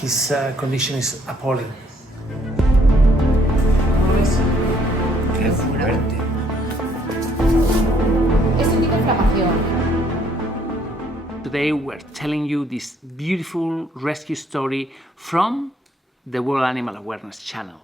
His condition is appalling. ¡Qué fuerte! Es un tipo de inflamación. Today we're telling you this beautiful rescue story from the World Animal Awareness Channel.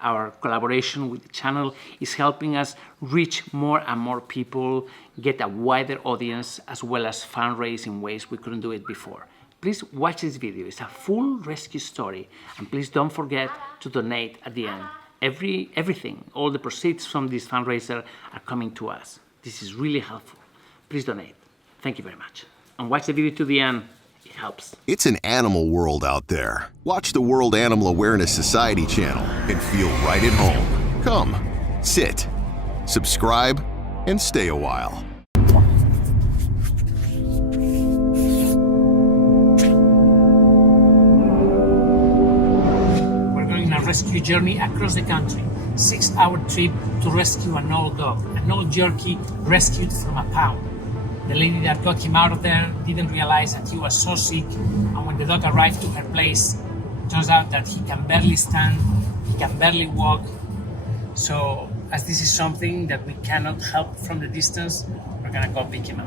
Our collaboration with the channel is helping us reach more and more people, get a wider audience, as well as fundraise in ways we couldn't do it before. Please watch this video. It's a full rescue story, and please don't forget to donate at the end. Everything, all the proceeds from this fundraiser are coming to us. This is really helpful. Please donate. Thank you very much. And watch the video to the end. It helps. It's an animal world out there. Watch the World Animal Awareness Society channel and feel right at home. Come, sit, subscribe, and stay a while. We're going on a rescue journey across the country. 6-hour trip to rescue an old dog, an old Yorkie rescued from a pound. The lady that got him out of there didn't realize that he was so sick, and when the dog arrived to her place, it turns out that he can barely stand, he can barely walk. So, as this is something that we cannot help from the distance, we're gonna go pick him up.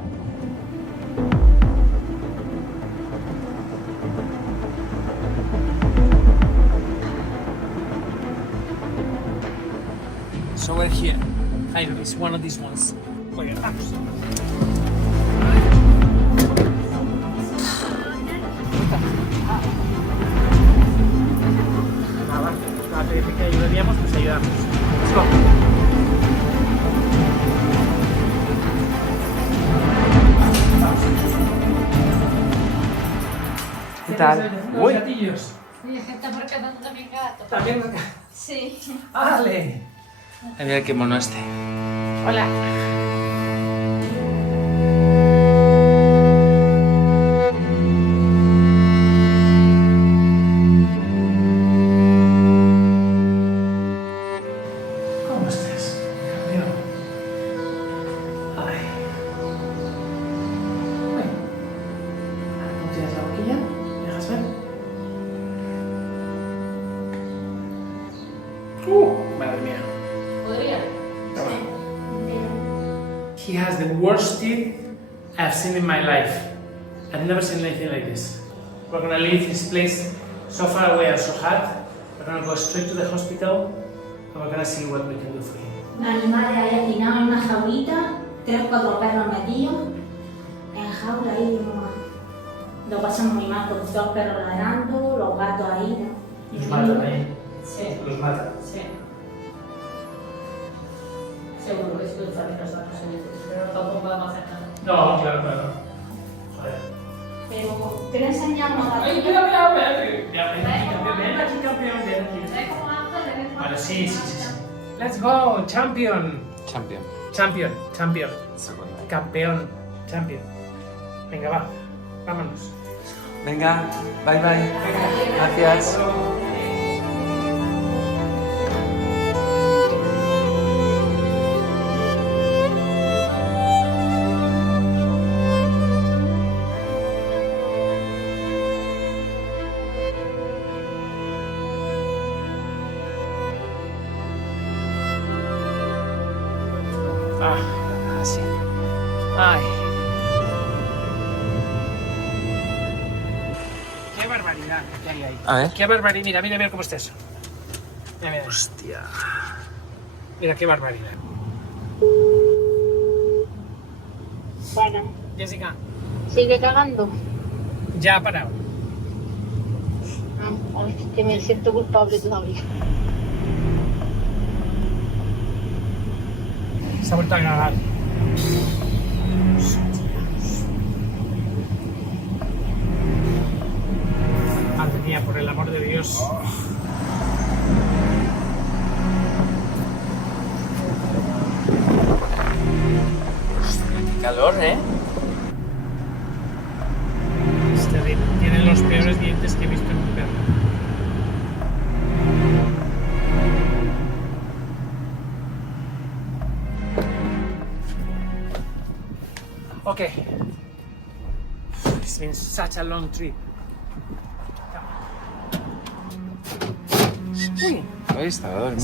So we're here. Jairo is one of these ones. Oye, vamos. Para pedirte que ayudaríamos, pues ayudamos. Let's go. ¿Qué tal? Uy. Gatillos. Mira, que está marcando también gato. También acá. Sí. ¡Ale! Mira qué mono este. Hola. ¿Cómo estás? Campeón. Ay. Ven. ¿No tienes la boquilla? ¿Me dejas ver? Madre mía. ¿Podría? He has the worst teeth I've seen in my life. I've never seen anything like this. We're gonna leave this place so far away and so hot. We're gonna go straight to the hospital and we're gonna see what we can do for him. Un animal ahí atinado en una jaulita, 3 o 4 perros metidos en jaula ahí. Lo pasamos muy mal con 2 perros ladrando, los gatos ahí. Los matan ahí. Sí. Los matan. Sí. Seguro que si tú sabes los gatos en veces, pero tampoco podemos hacer nada. No, claro, claro. Joder. Pero, ¿qué le enseñamos a Ay, mira, mira, mira. Ven aquí, campeón, ven aquí. ¿Sabes cómo anda? Vale, sí. Let's go, champion. Champion. Champion. Segundo. Campeón. Champion. Venga, va. Vámonos. Venga, bye bye. Gracias. Sí. Ay. Qué barbaridad que hay ahí. A ver. Qué barbaridad. Mira cómo está eso. Mira. Hostia. Mira qué barbaridad. Bueno, Jessica, sigue cagando. ya ha parado. Que me siento culpable todavía. Se ha vuelto a grabar. Madre mía, por el amor de Dios. Qué calor, ¿eh? Es terrible. Tienen los peores dientes que he visto en un perro. Okay. It's been such a long trip. Come on. Hoy estaba dormido.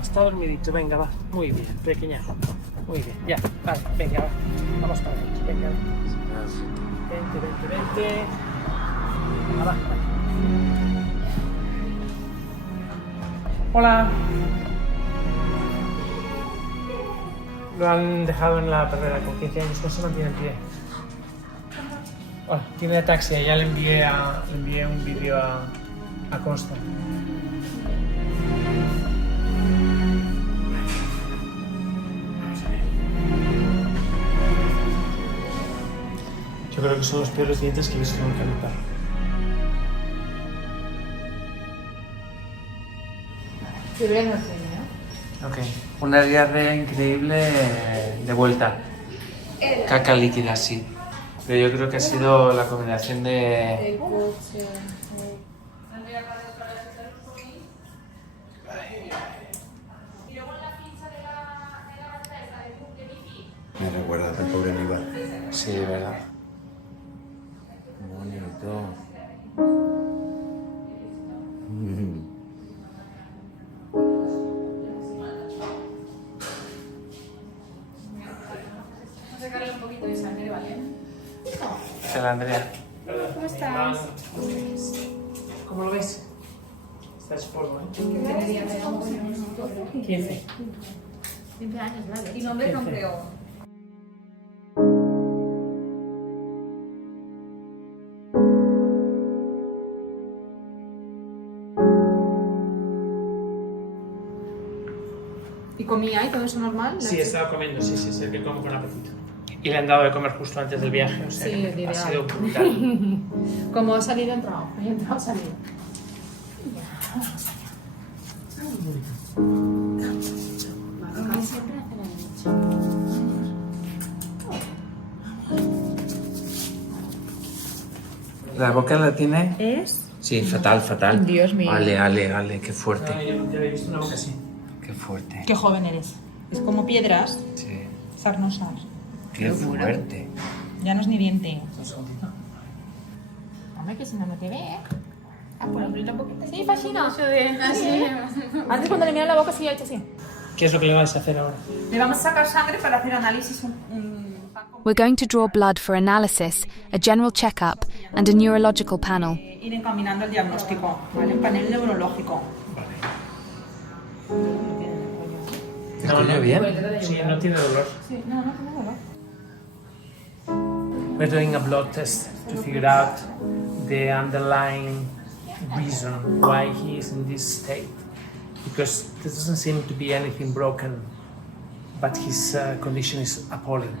Está dormidito, venga, va. Muy bien, pequeña. Muy bien, ya, vale, venga, va. Vamos para adentro, venga. Vente. Va. Hola. Lo han dejado en la perrera con 15 años, no se mantiene en pie. Hola, tiene ataxia, ya le envié un vídeo a Costa. Yo creo que son los peores dientes que he visto nunca en un perro. Ok. Una diarrea increíble de vuelta. Caca líquida, sí. Pero yo creo que ha sido la combinación de... Me recuerda al pobre Aníbal. Sí, de verdad. Bonito. Sacarle un poquito de sangre, ¿vale? Hola, Andrea. ¿Cómo estás? ¿Cómo lo ves? Está hecho polvo, ¿eh? 15. 15 años, ¿vale? Y nombre campeón. ¿Y comía y todo eso normal? Sí, estaba comiendo, sí, sé que como con apetito. Y le han dado de comer justo antes del viaje, o sea, Sí, que ideal. ha sido brutal. Como salido, entrado. He entrado, salido. Siempre hace la noche. ¿La boca la tiene? ¿Es? Sí, fatal. Dios mío. Ale, qué fuerte. No, yo nunca había visto una boca así. Qué fuerte. Qué joven eres. Es como piedras Sí. sarnosas. Qué fuerte. Ya no es ni diente. Un segundito. Hombre, que si no te ve, ¿eh? Ah, por abrir un poquito. Sí, fascina. Así. Antes cuando le miran la boca sí ha hecho así. ¿Qué es lo que le vais a hacer ahora? Le vamos a sacar sangre para hacer análisis. We're going to draw blood for analysis, a general checkup, and a neurological panel. Ir encaminando el diagnóstico, ¿vale? Un panel neurológico. ¿Te coño bien? Sí, no tiene dolor. Sí, no tiene dolor. We're doing a blood test to figure out the underlying reason why he is in this state. Because there doesn't seem to be anything broken, but his condition is appalling.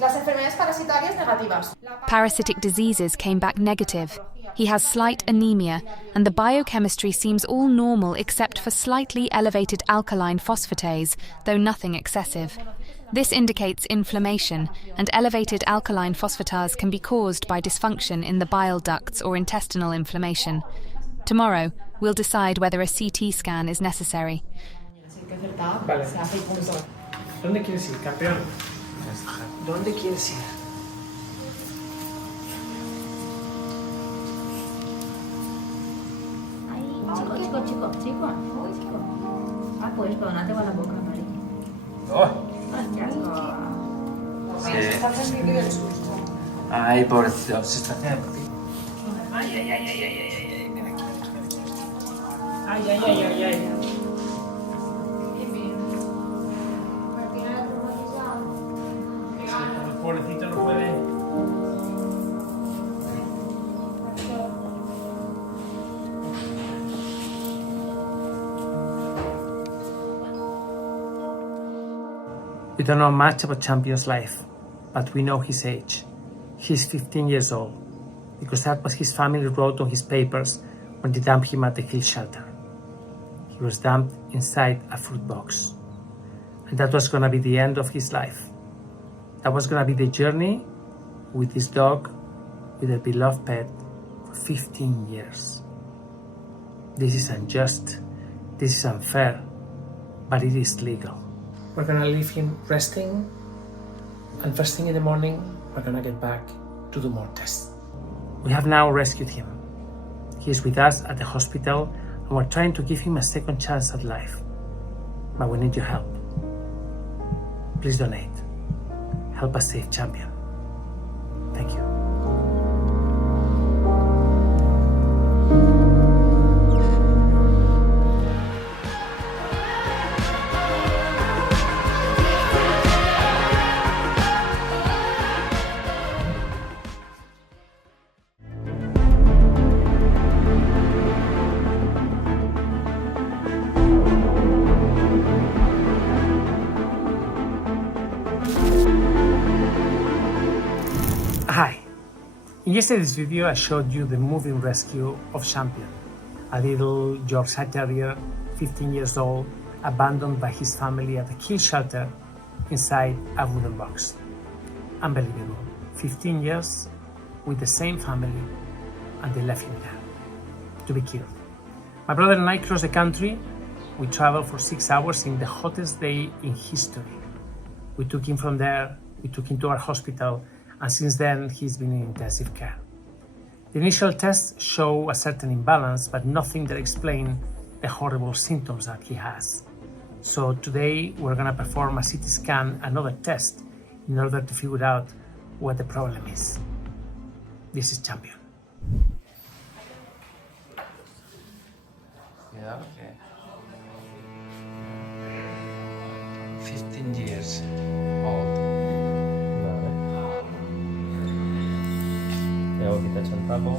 Las enfermedades parasitarias negativas. Parasitic diseases came back negative. He has slight anemia, and the biochemistry seems all normal except for slightly elevated alkaline phosphatase, though nothing excessive. This indicates inflammation, and elevated alkaline phosphatase can be caused by dysfunction in the bile ducts or intestinal inflammation. Tomorrow, we'll decide whether a CT scan is necessary. Vale. ¿Dónde quieres ir, campeón? ¿Dónde quieres ir? Chico. Ah, pues donate con la boca, Mari. Ay, pobrecito, se está haciendo por ti. Ay. El pobrecito no puede. We don't know much about Champion's life, but we know his age. He's 15 years old, because that was his family wrote on his papers when they dumped him at the kill shelter. He was dumped inside a fruit box. And that was gonna be the end of his life. That was gonna be the journey with this dog, with a beloved pet, for 15 years. This is unjust. This is unfair. but it is legal. We're gonna leave him resting, and first thing in the morning, we're gonna get back to do more tests. We have now rescued him. He is with us at the hospital, and we're trying to give him a second chance at life. But we need your help. Please donate. Help us save Champion. Thank you. Hi. In yesterday's video, I showed you the moving rescue of Champion, a little Yorkshire Terrier, 15 years old, abandoned by his family at a kill shelter inside a wooden box. Unbelievable. 15 years with the same family, and they left him there to be killed. My brother and I crossed the country. We traveled for 6 hours in the hottest day in history. We took him from there, we took him to our hospital, and since then he's been in intensive care. The initial tests show a certain imbalance, but nothing that explains the horrible symptoms that he has. So today we're gonna perform a CT scan, another test, in order to figure out what the problem is. This is Champion. Yeah, okay. 15 years old. Vale. Luego quitas el tapo.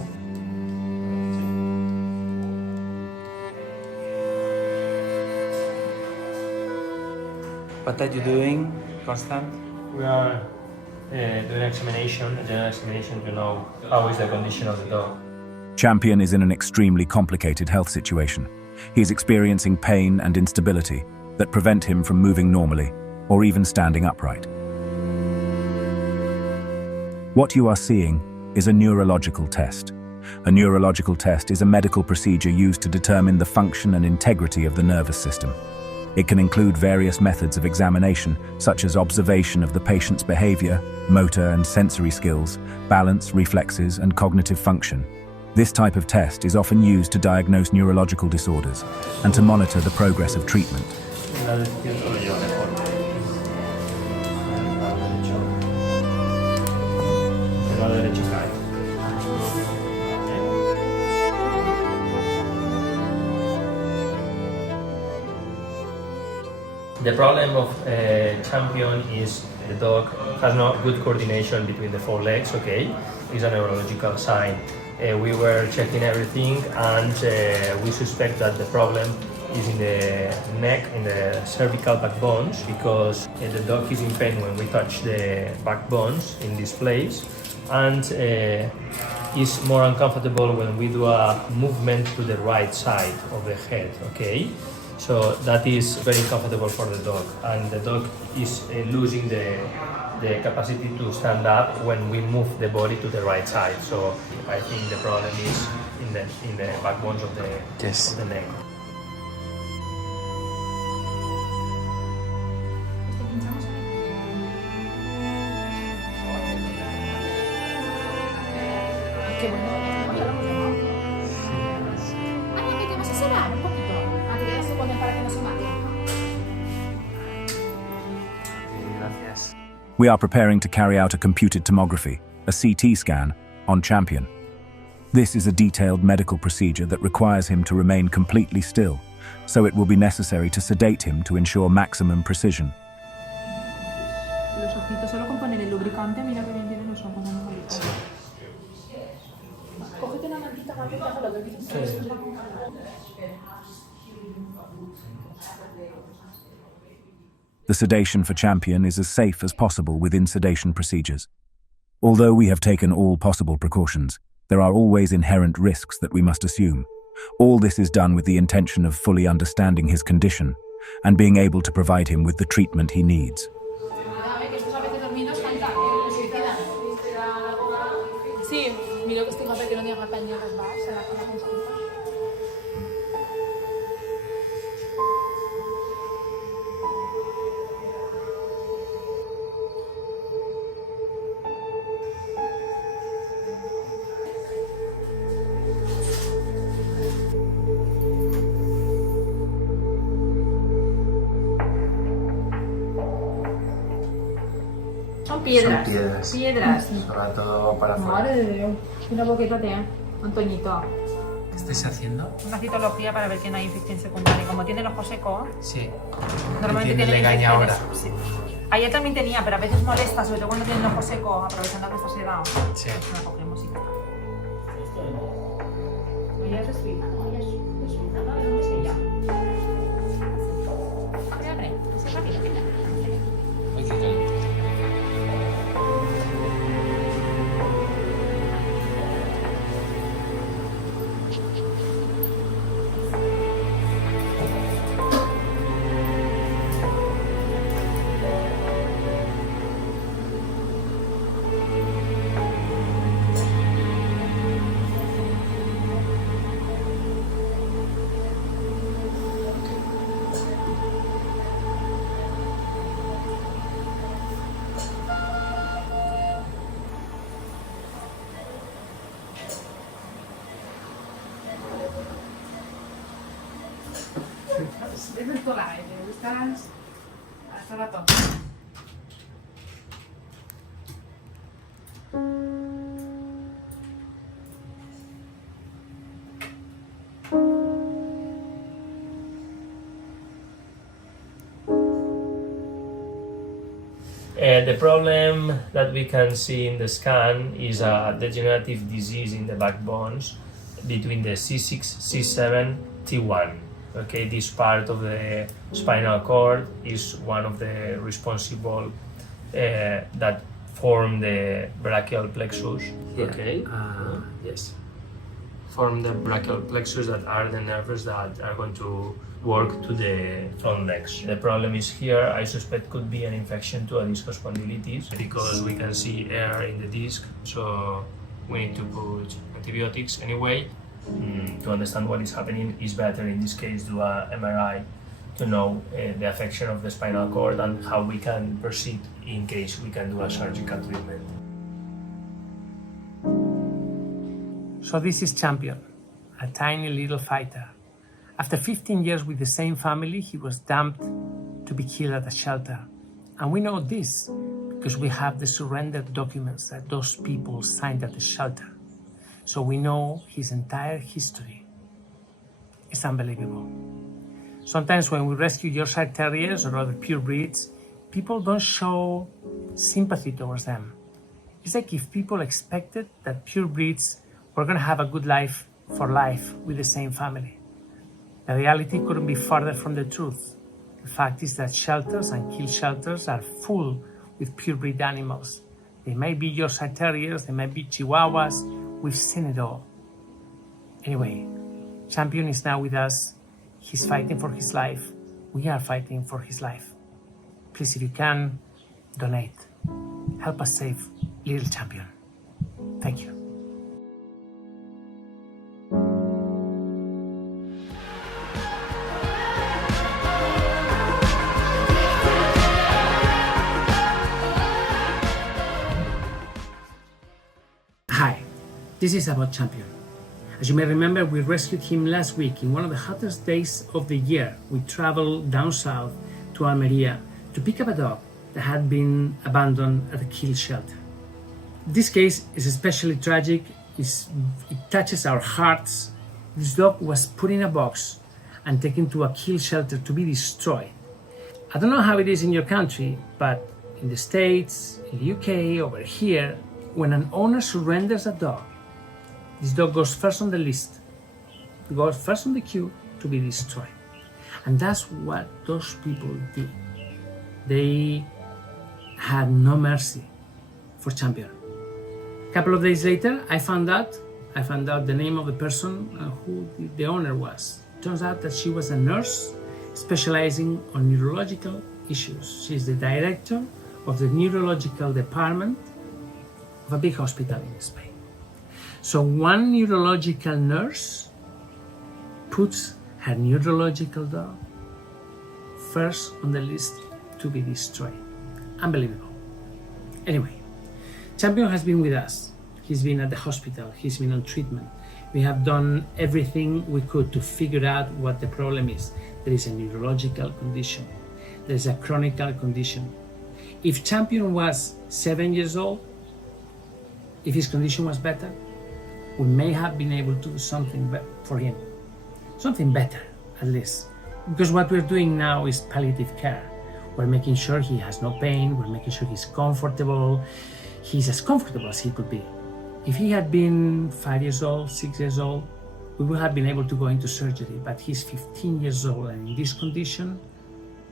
What are you doing, Constant? We are doing examination, a general examination to know how is the condition of the dog. Champion is in an extremely complicated health situation. He is experiencing pain and instability that prevent him from moving normally or even standing upright. What you are seeing is a neurological test. A neurological test is a medical procedure used to determine the function and integrity of the nervous system. It can include various methods of examination, such as observation of the patient's behavior, motor and sensory skills, balance, reflexes, and cognitive function. This type of test is often used to diagnose neurological disorders and to monitor the progress of treatment. The problem of Champion is the dog has not good coordination between the four legs, okay? It's a neurological sign. We were checking everything, and we suspect that the problem is in the neck, in the cervical backbones, because the dog is in pain when we touch the backbones in this place, and is more uncomfortable when we do a movement to the right side of the head, okay? So that is very uncomfortable for the dog, and the dog is losing the capacity to stand up when we move the body to the right side. So I think the problem is in the backbones of the neck. Qué bueno. Que te vas a cerrar un poquito. Antes que se pone para que no se mate. Gracias. We are preparing to carry out a computed tomography, a CT scan, on Champion. This is a detailed medical procedure that requires him to remain completely still, so it will be necessary to sedate him to ensure maximum precision. Los ojitos solo con poner el lubricante, mira que bien tienen los ojos. Cógete una mantita para que te haga lo que dices. The sedation for Champion is as safe as possible within sedation procedures. Although we have taken all possible precautions, there are always inherent risks that we must assume. All this is done with the intention of fully understanding his condition and being able to provide him with the treatment he needs. Sí, mira que estoy joven que no tenga pañuelos más, se la cosa consulta. piedras. Son piedras. Piedras. Va todo para afuera. Madre de Dios. Una boqueta tiene, Antoñito. ¿Qué estáis haciendo? Una citología para ver que no hay infección secundaria. Como tiene el ojo seco, Sí. normalmente Tiene tiene legaña ahora. Sí. Ayer también tenía, pero a veces molesta, sobre todo cuando tiene el ojo seco, aprovechando que está sedado. Sí. La cogemos y tal. Ella es respira, ¿no? Ella es respira, ¿no? ¿De dónde es ella? Abre, abre. Así rápido. Ay, qué caliente. Debe tolar, estás hasta la top. The problem that we can see in the scan is a degenerative disease in the backbones between the C6, C7, T1. Okay, this part of the spinal cord is one of the responsible that form the brachial plexus. Here. Okay. Yes. Form the brachial plexus that are the nerves that are going to work to the front legs. The problem is here, I suspect could be an infection to a disc spondylitis because we can see air in the disc, so we need to put antibiotics anyway. To understand what is happening is better in this case do a MRI to know the affection of the spinal cord and how we can proceed in case we can do a surgical treatment. So this is Champion, a tiny little fighter. After 15 years with the same family, he was dumped to be killed at a shelter. And we know this because we have the surrender documents that those people signed at the shelter. So we know his entire history. It's unbelievable. Sometimes when we rescue Yorkshire Terriers or other pure breeds, people don't show sympathy towards them. It's like if people expected that pure breeds were going to have a good life for life with the same family. The reality couldn't be farther from the truth. The fact is that shelters and kill shelters are full with pure breed animals. They might be Yorkshire Terriers, they might be Chihuahuas, we've seen it all. Anyway, Champion is now with us. He's fighting for his life. We are fighting for his life. Please, if you can, donate. Help us save little Champion. Thank you. Hi, this is about Champion. As you may remember, we rescued him last week in one of the hottest days of the year. We traveled down south to Almeria to pick up a dog that had been abandoned at a kill shelter. This case is especially tragic. It touches our hearts. This dog was put in a box and taken to a kill shelter to be destroyed. I don't know how it is in your country, but in the States, in the UK, over here, when an owner surrenders a dog, this dog goes first on the list, goes first on the queue to be destroyed. And that's what those people did. They had no mercy for Champion. A couple of days later, I found out the name of the person who the owner was. Turns out that she was a nurse specializing on neurological issues. She's the director of the neurological department of a big hospital in Spain. So one neurological nurse puts her neurological dog first on the list to be destroyed. Unbelievable. Anyway, Champion has been with us. He's been at the hospital. He's been on treatment. We have done everything we could to figure out what the problem is. There is a neurological condition. There is a chronic condition. If Champion was 7 years old, if his condition was better, we may have been able to do something for him. Something better, at least. Because what we're doing now is palliative care. We're making sure he has no pain, we're making sure he's comfortable. He's as comfortable as he could be. If he had been 5 years old, 6 years old, we would have been able to go into surgery, but he's 15 years old, and in this condition,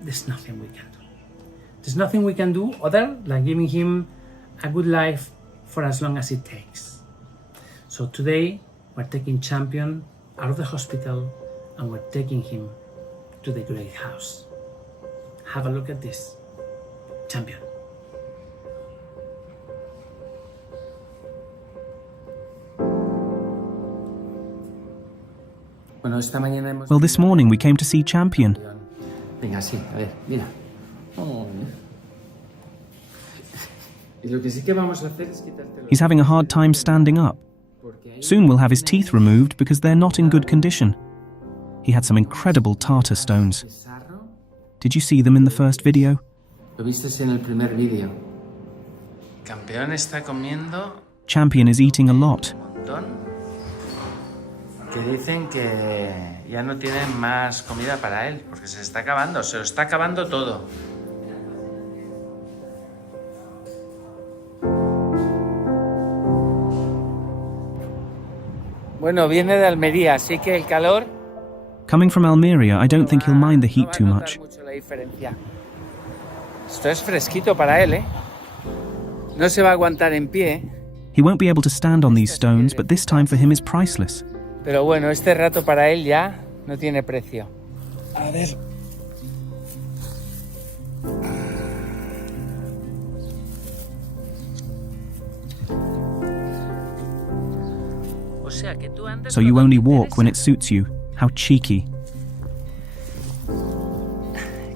there's nothing we can do. There's nothing we can do other than giving him a good life for as long as it takes. So today, we're taking Champion out of the hospital and we're taking him to the great house. Have a look at this. Champion. Well, this morning we came to see Champion. Venga, sí, a ver, mira. He's having a hard time standing up. Soon we'll have his teeth removed because they're not in good condition. He had some incredible tartar stones. Did you see them in the first video? Lo vistes en el primer vídeo. Campeón está comiendo Champion is eating a lot. un montón. Que dicen que ya no tienen más comida para él, porque se está acabando, se lo está acabando todo. Bueno, viene de Almería, así que el calor Coming from Almeria, I don't think he'll mind the heat too much. mucho la diferencia. Esto es fresquito para él, ¿eh? No se va a aguantar en pie, He won't be able to stand on these stones, but this time for him is priceless. pero bueno, este rato para él ya no tiene precio. A ver. O sea, que tú andas So you only walk when it suits you. How cheeky.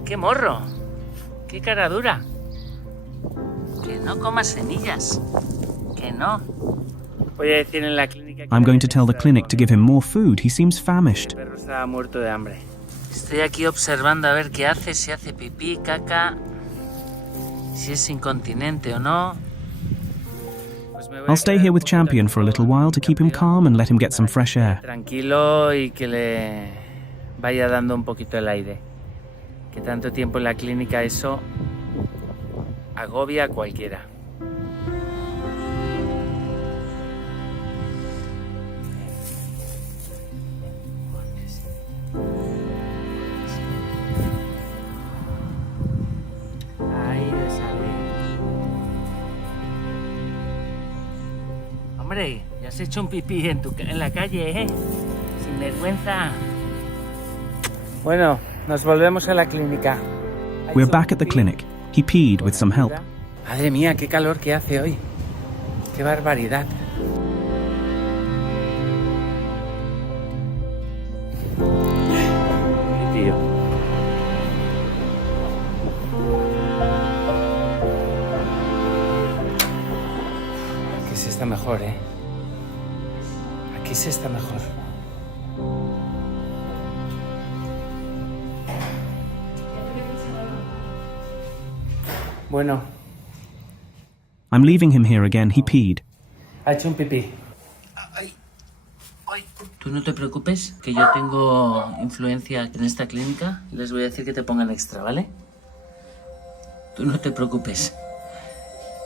¡Qué morro! ¡Qué cara dura! Que no comas semillas. Que no. Voy a decir en la clínica que I'm going to tell the clinic to give him more food. He seems famished. el perro estaba muerto de hambre. Estoy aquí observando a ver qué hace, si hace pipí, caca, si es incontinente o no. Pues me voy I'll a stay quedar here un with poquito Champion aquí for a little con while to keep him calm and let him get some fresh air. tranquilo y que le vaya dando un poquito el aire. Que tanto tiempo en la clínica eso agobia a cualquiera. Ahí le sale. Hombre, ya has hecho un pipí en la calle, ¿eh? Sin vergüenza. Bueno, nos volvemos a la clínica. We're back at the clinic. He peed with some help. Madre mía, qué calor que hace hoy. Qué barbaridad. Tío. Aquí se está mejor, ¿eh? Aquí se está mejor. Bueno, I'm leaving him here again. He peed. ha hecho un pipí. Ay, ay. Tú no te preocupes, que yo tengo influencia en esta clínica y les voy a decir que te pongan extra, ¿vale? Tú no te preocupes.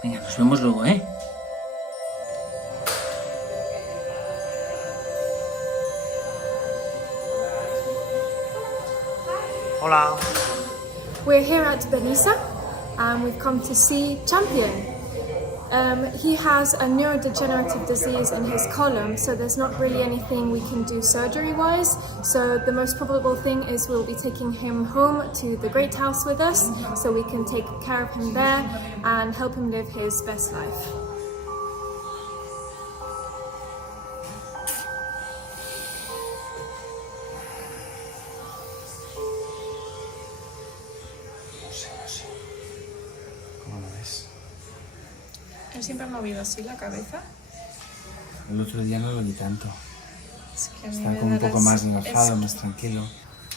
Venga, nos vemos luego, ¿eh? Hola. We're here at Benissa and we've come to see Champion. He has a neurodegenerative disease in his column, so there's not really anything we can do surgery-wise. So the most probable thing is we'll be taking him home to the Great House with us, so we can take care of him there and help him live his best life. ¿Cómo lo ves? ¿Él siempre ha movido así la cabeza? El otro día no lo vi tanto. Es que a mí Está me como un da poco más relajado, más tranquilo.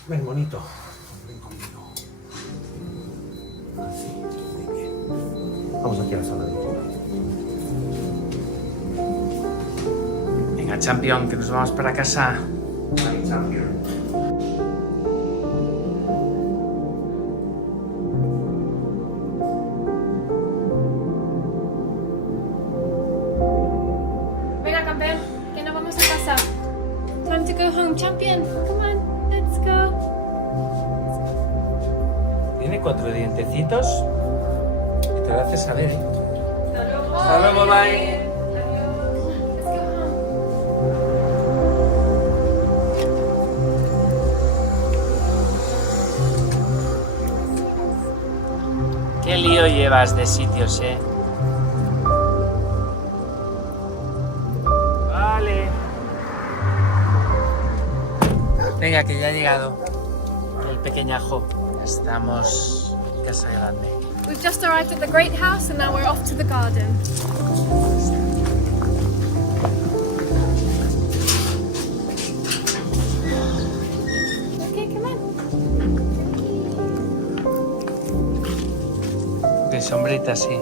Ven, bonito. Ven conmigo. Así, tú, ven. Vamos aquí a la sala de lectura. Venga, Champion, que nos vamos para casa. Ay, Champion. Venga, campeón, que nos vamos a casa. Time to go home, champion. Come on, let's go. Tiene 4 dientecitos y te lo hace saber. Hasta luego, bye. Let's go home. Qué lío llevas de sitios, Vale. Venga, que ya ha llegado el pequeñajo. Estamos en casa grande. We've just arrived at the great house and now we're off to the garden. Okay, come on. De sombrita, sí.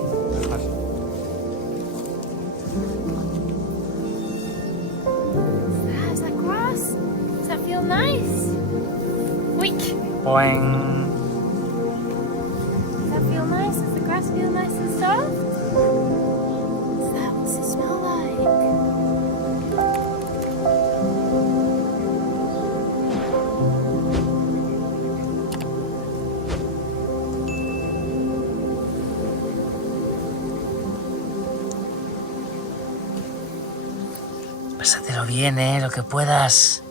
Is that grass? Does that feel nice? Weak. Boing. Does that feel nice? Does the grass feel nice and soft? Is that what's it smell like? Pásatelo bien, lo que puedas.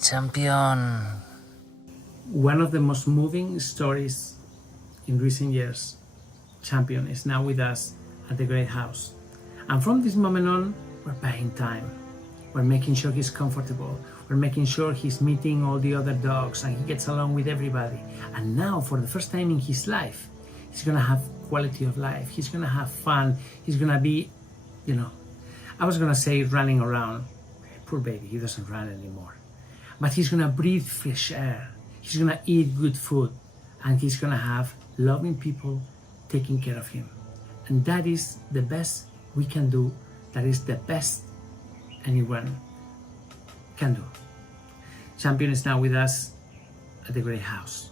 Champion. One of the most moving stories in recent years, Champion is now with us at the Great House. And from this moment on, we're buying time. We're making sure he's comfortable. We're making sure he's meeting all the other dogs and he gets along with everybody. And now, for the first time in his life, he's gonna have quality of life. He's gonna have fun. He's gonna be, I was gonna say running around. Poor baby, he doesn't run anymore. But he's gonna breathe fresh air. He's gonna eat good food. And he's gonna have loving people taking care of him. And that is the best we can do. That is the best anyone can do. Champion is now with us at the Great House.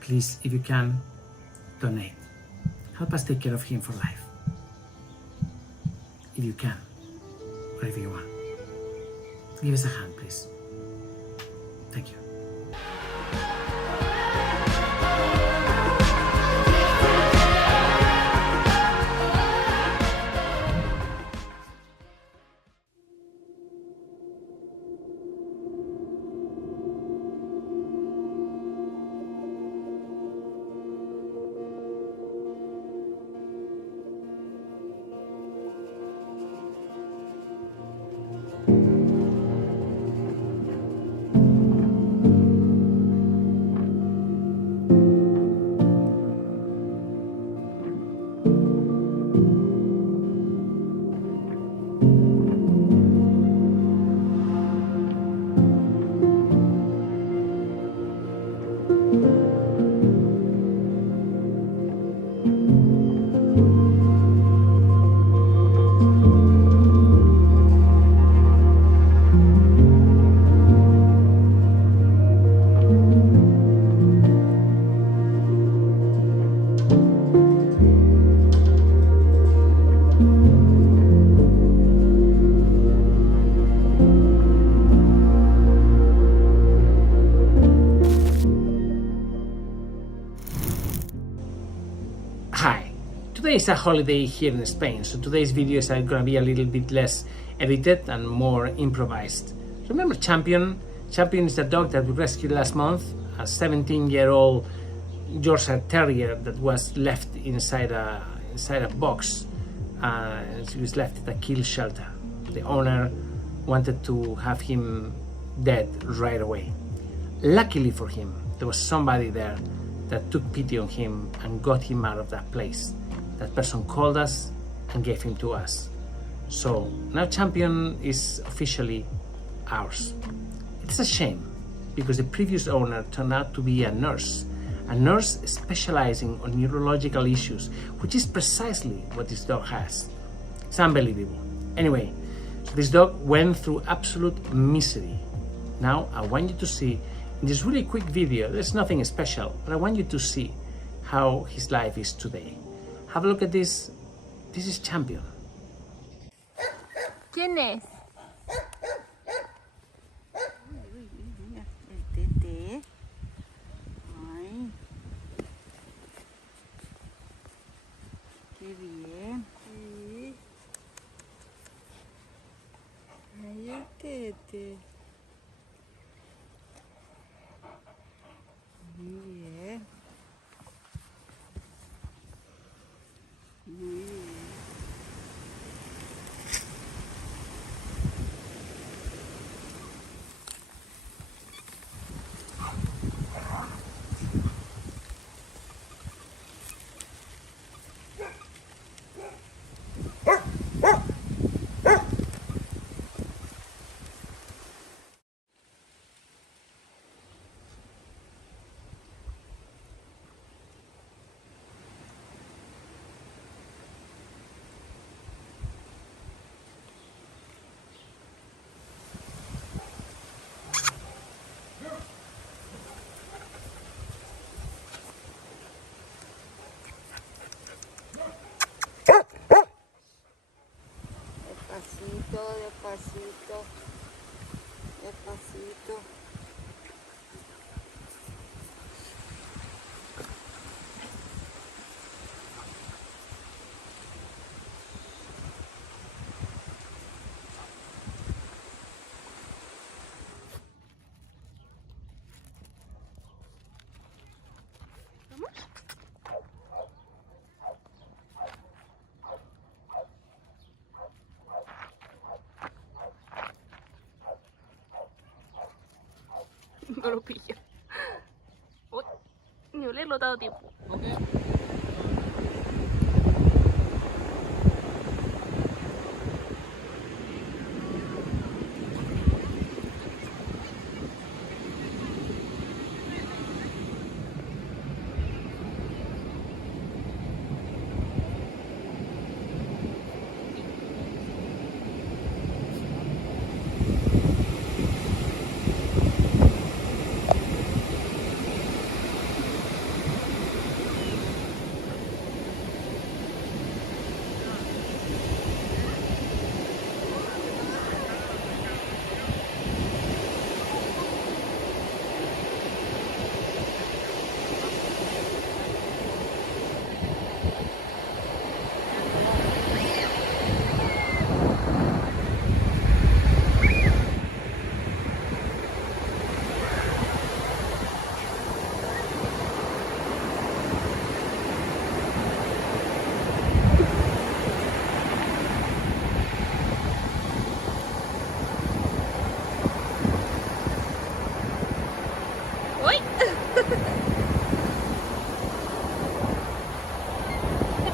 Please, if you can, donate. Help us take care of him for life. If you can, whatever you want. Give us a hand, please. Thank you. Today is a holiday here in Spain, so today's videos are gonna be a little bit less edited and more improvised. Remember Champion? Champion is the dog that we rescued last month, a 17-year-old Yorkshire Terrier that was left inside a box. She was left at a kill shelter. The owner wanted to have him dead right away. Luckily for him, there was somebody there that took pity on him and got him out of that place. That person called us and gave him to us. So now Champion is officially ours. It's a shame because the previous owner turned out to be a nurse, a nurse specializing on neurological issues, which is precisely what this dog has. It's unbelievable. Anyway, so this dog went through absolute misery. Now I want you to see in this really quick video, there's nothing special, but I want you to see how his life is today. Have a look at this. This is Champion. ¿Quién es? Mira, el tete. Ay. Qué bien. Sí. Ay, el tete. Muy bien. Muy bien. Despacito, despacito, despacito. No lo pillo. Uy, ni olerlo ha dado tiempo.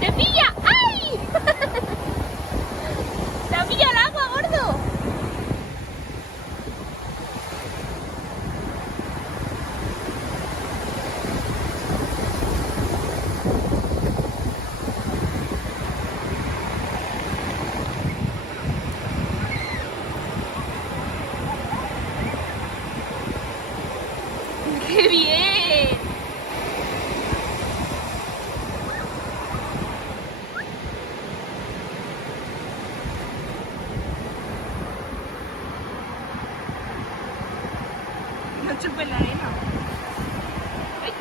¡Te pilla! ¡Ay! ¡Te ha pillado el agua, gordo! ¡Qué bien! No chupes la arena. Ay.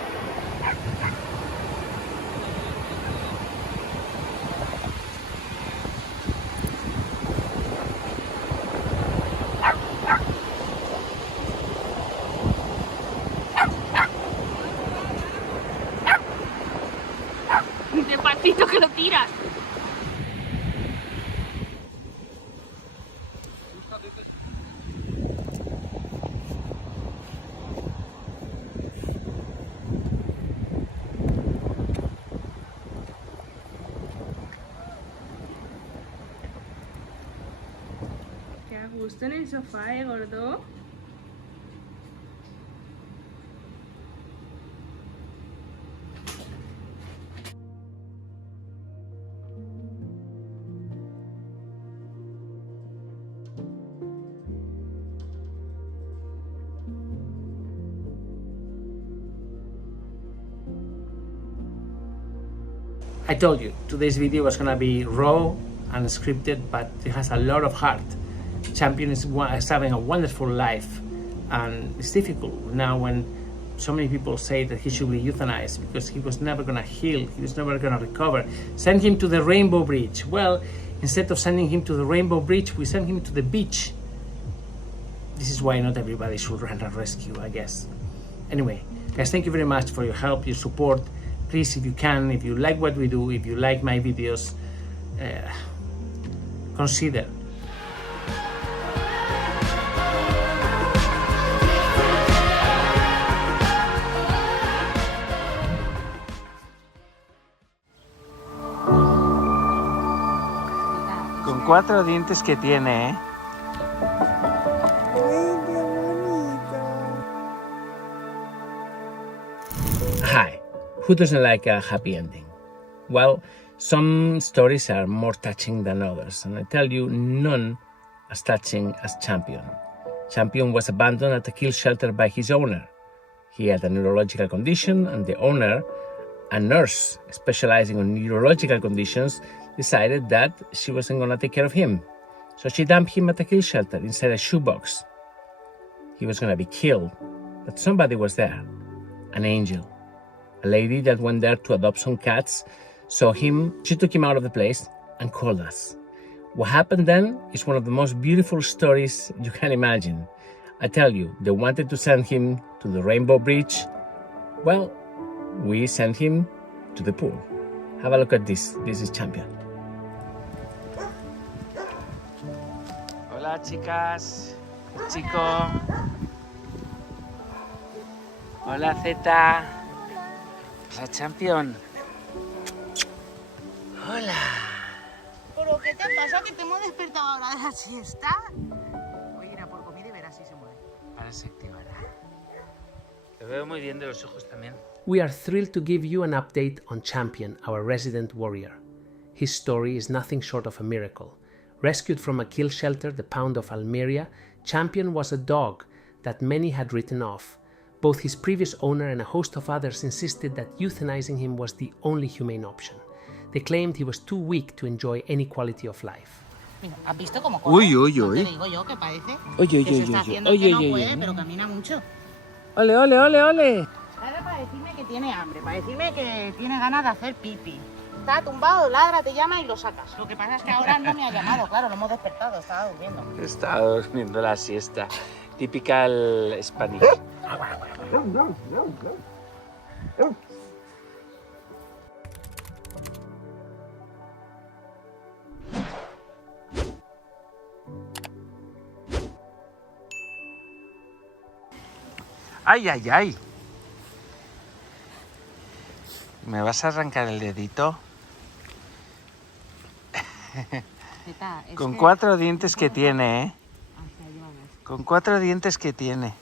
Despacito que lo tiras. Qué a gusto en el sofá, gordo. I told you, today's video was gonna be raw and scripted, but it has a lot of heart. Champion is having a wonderful life, and it's difficult now when so many people say that he should be euthanized because he was never gonna heal, he was never gonna recover. Send him to the Rainbow Bridge. Well, instead of sending him to the Rainbow Bridge, we send him to the beach. This is why not everybody should run a rescue, I guess. Anyway, guys, thank you very much for your help, your support. Please, if you can, if you like what we do, if you like my videos, consider. Con 4 dientes que tiene, ¿eh? Hi, who doesn't like a happy ending? Well, some stories are more touching than others, and I tell you, none as touching as Champion. Champion was abandoned at a kill shelter by his owner. He had a neurological condition, and the owner, a nurse specializing on neurological conditions, decided that she wasn't going to take care of him. So she dumped him at a kill shelter inside a shoebox. He was going to be killed, but somebody was there, an angel. A lady that went there to adopt some cats saw him, she took him out of the place and called us. What happened then is one of the most beautiful stories you can imagine. I tell you, they wanted to send him to the Rainbow Bridge. Well, we sent him to the pool. Have a look at this. This is Champion. Hola, chicas. Chico. Hola, Zeta. Hola, Champion. Hola. ¿Pero qué te pasa? ¿Que te hemos despertado ahora de la siesta? Voy a ir a por comida y verás si se mueve. Ahora se activará. Lo veo muy bien de los ojos también. We are thrilled to give you an update on Champion, our resident warrior. His story is nothing short of a miracle. Rescued from a kill shelter, the Pound of Almeria, Champion was a dog that many had written off. Both his previous owner and a host of others insisted that euthanizing him was the only humane option. They claimed he was too weak to enjoy any quality of life. Mira, ¿has visto cómo corre? Uy, uy, No uy. te digo yo que parece Uy, uy, que uy, se está uy, haciendo uy, que uy, no uy, puede, uy. pero camina mucho. Ole, ole, ole, ole. Ahora para decirme que tiene hambre, para decirme que tiene ganas de hacer pipi. Está tumbado, ladra, te llama y lo sacas. Lo que pasa es que ahora no me ha llamado, claro, lo hemos despertado, estaba durmiendo. Está durmiendo la siesta. Typical Spanish. ¡Ay, ay, ay! ¿Me vas a arrancar el dedito? Con 4 dientes que tiene, ¿eh? Con 4 dientes que tiene.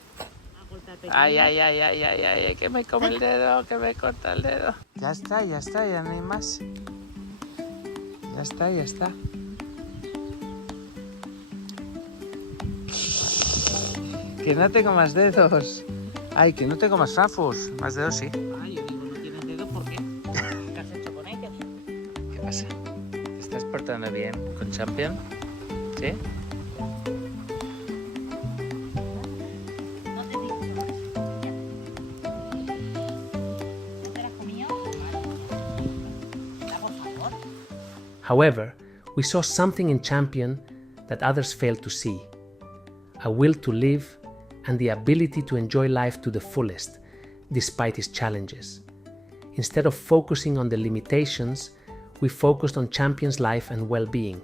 Ay, ay, ay, ay, ay, ay, que me come el dedo, que me corta el dedo. Ya está, ya no hay más. Ya está, ya está. Que no tengo más dedos. Ay, que no tengo más rafos. Más dedos sí. Ay, yo digo, no tienes dedos, ¿por qué? ¿Qué has hecho con ellos? ¿Qué pasa? ¿Te estás portando bien con Champion? ¿Sí? No te digo. ¿No te las comido? Por favor. However, we saw something in Champion that others failed to see. A will to live and the ability to enjoy life to the fullest, despite its challenges. Instead of focusing on the limitations, we focused on Champion's life and well-being.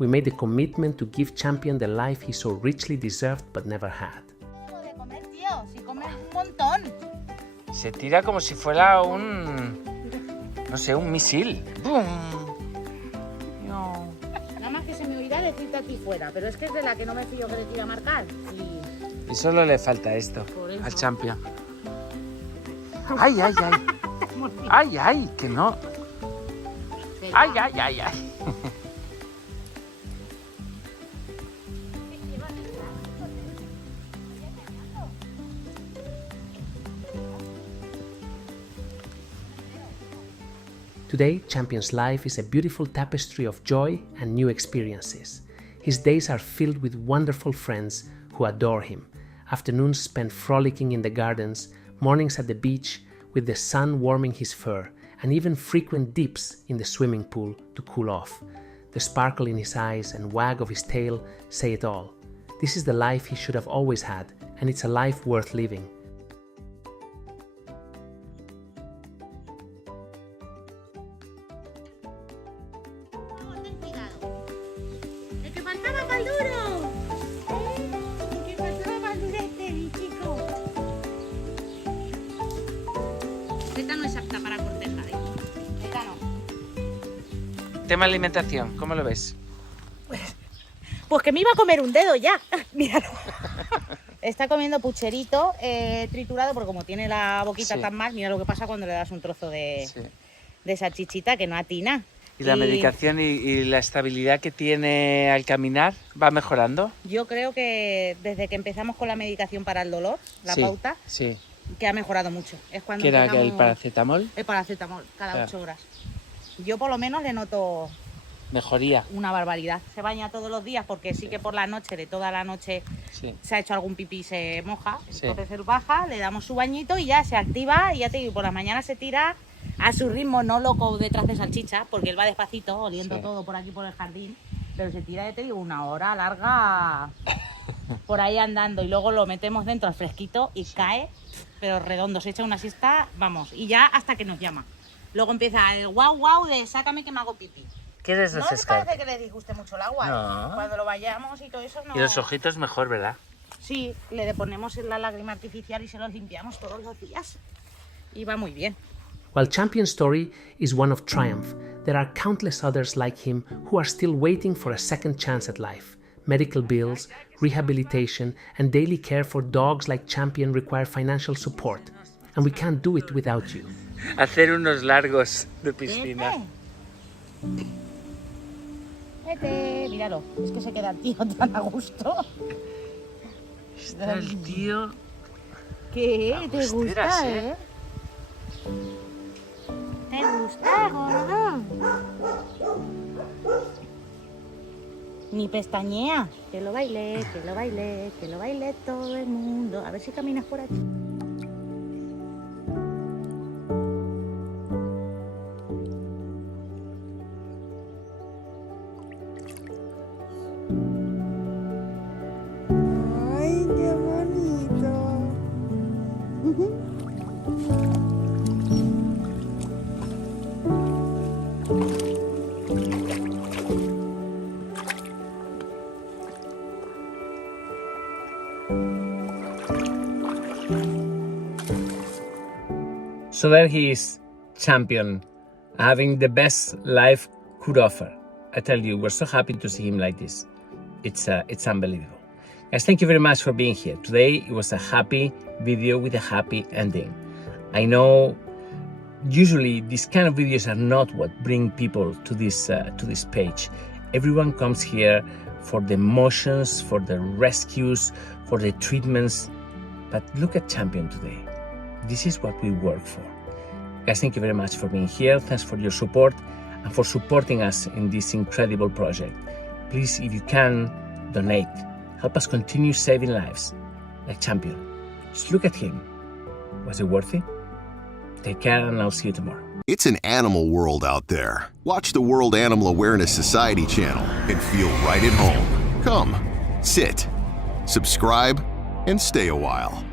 We made a commitment to give Champion the life he so richly deserved but never had. De comer, tío, si comes un montón. Se tira como si fuera un... no sé, un misil. ¡Bum! No. Nada más que se me oirá decirte a ti fuera, pero es que es de la que no me fío que te tira a marcar. Y solo le falta esto Por eso. al Champion. ¡Ay, ay, ay! ¡Ay, ay! Que no. ¡Ay, ay, ay, ay! Today, Champion's life is a beautiful tapestry of joy and new experiences. His days are filled with wonderful friends who adore him, afternoons spent frolicking in the gardens, mornings at the beach with the sun warming his fur, and even frequent dips in the swimming pool to cool off. The sparkle in his eyes and wag of his tail say it all. This is the life he should have always had, and it's a life worth living. Esta no es apta para cortejar, ¿eh? Esta no. Tema alimentación, ¿cómo lo ves? Pues que me iba a comer un dedo ya. Míralo. Está comiendo pucherito triturado, porque como tiene la boquita tan mal, mira lo que pasa cuando le das un trozo de salchichita que no atina. ¿Y la medicación y la estabilidad que tiene al caminar va mejorando? Yo creo que desde que empezamos con la medicación para el dolor, la pauta, que ha mejorado mucho. Es cuando ¿Qué era el paracetamol? El paracetamol, cada 8 horas. Yo por lo menos le noto mejoría. Una barbaridad. Se baña todos los días porque sí que por la noche, de toda la noche, se ha hecho algún pipí y se moja. Entonces él baja, le damos su bañito y ya se activa y ya te digo, por la mañana se tira a su ritmo, no loco detrás de salchicha, porque él va despacito, oliendo todo por aquí por el jardín, pero se tira, ya te digo, una hora larga por ahí andando y luego lo metemos dentro al fresquito y cae, pero redondo, se echa una siesta, vamos, y ya hasta que nos llama. Luego empieza el guau guau de sácame que me hago pipí. ¿Qué les ¿No les parece que les disguste mucho el agua? No. Cuando lo vayamos y todo eso no... Y los ojitos mejor, ¿verdad? Sí, le ponemos la lágrima artificial y se los limpiamos todos los días. Y va muy bien. While Champion's story is one of triumph, there are countless others like him who are still waiting for a second chance at life. Medical bills, rehabilitation, and daily care for dogs like Champion require financial support, and we can't do it without you. Hacer unos largos de piscina. Vete, míralo, es que se queda el tío tan a gusto. Está el tío... ¿Qué? ¿Te gusta, eh? ¿Te gusta, gordo? Ni pestañea. Que lo baile, que lo baile, que lo baile todo el mundo. A ver si caminas por aquí. Ay, qué bonito. So there he is, Champion, having the best life could offer. I tell you, we're so happy to see him like this. It's unbelievable. Guys, thank you very much for being here. Today it was a happy video with a happy ending. I know usually these kind of videos are not what bring people to this page. Everyone comes here for the emotions, for the rescues, for the treatments. But look at Champion today. This is what we work for. Guys, thank you very much for being here. Thanks for your support and for supporting us in this incredible project. Please, if you can, donate. Help us continue saving lives like Champion. Just look at him. Was it worth it? Take care and I'll see you tomorrow. It's an animal world out there. Watch the World Animal Awareness Society channel and feel right at home. Come, sit, subscribe, and stay a while.